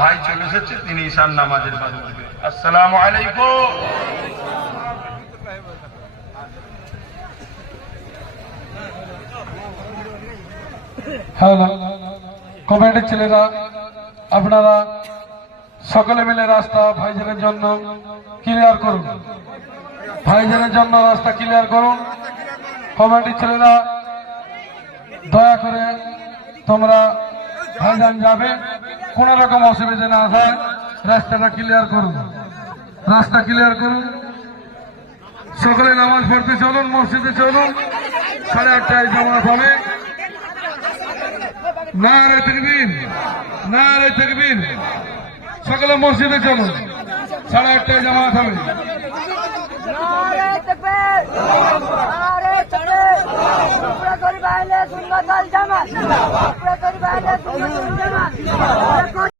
ভাই চলে এসেছে, তিনি ঈশান নামাজের বাদ দেবে। আসসালামু আলাইকুম। হ্যালো কমিটির ছেলেরা, আপনারা সকলে মিলে রাস্তা ভাইজানের জন্য ক্লিয়ার করুন। ভাইজানের জন্য রাস্তা ক্লিয়ার করুন। কমিটির ছেলেরা দয়া করে তোমরা ভাইজান যাবে, কোন রকম অসুবিধা না হয় রাস্তাটা ক্লিয়ার করুন। রাস্তা ক্লিয়ার করুন। সকলে নামাজ পড়তে চলুন, মসজিদে চলুন। 8:30টায় জামাত হবে। নারে তাকবীর, নারে তাকবীর। সকলে মসজিদে চলুন, 8:30টায় জামাত হবে। নারে তাকবীর, নারে তাকবীর। পুরা করি বাইলে সুন্নাত আল জামাত, পুরা করি বাইলে সুন্নাত আল জামাত।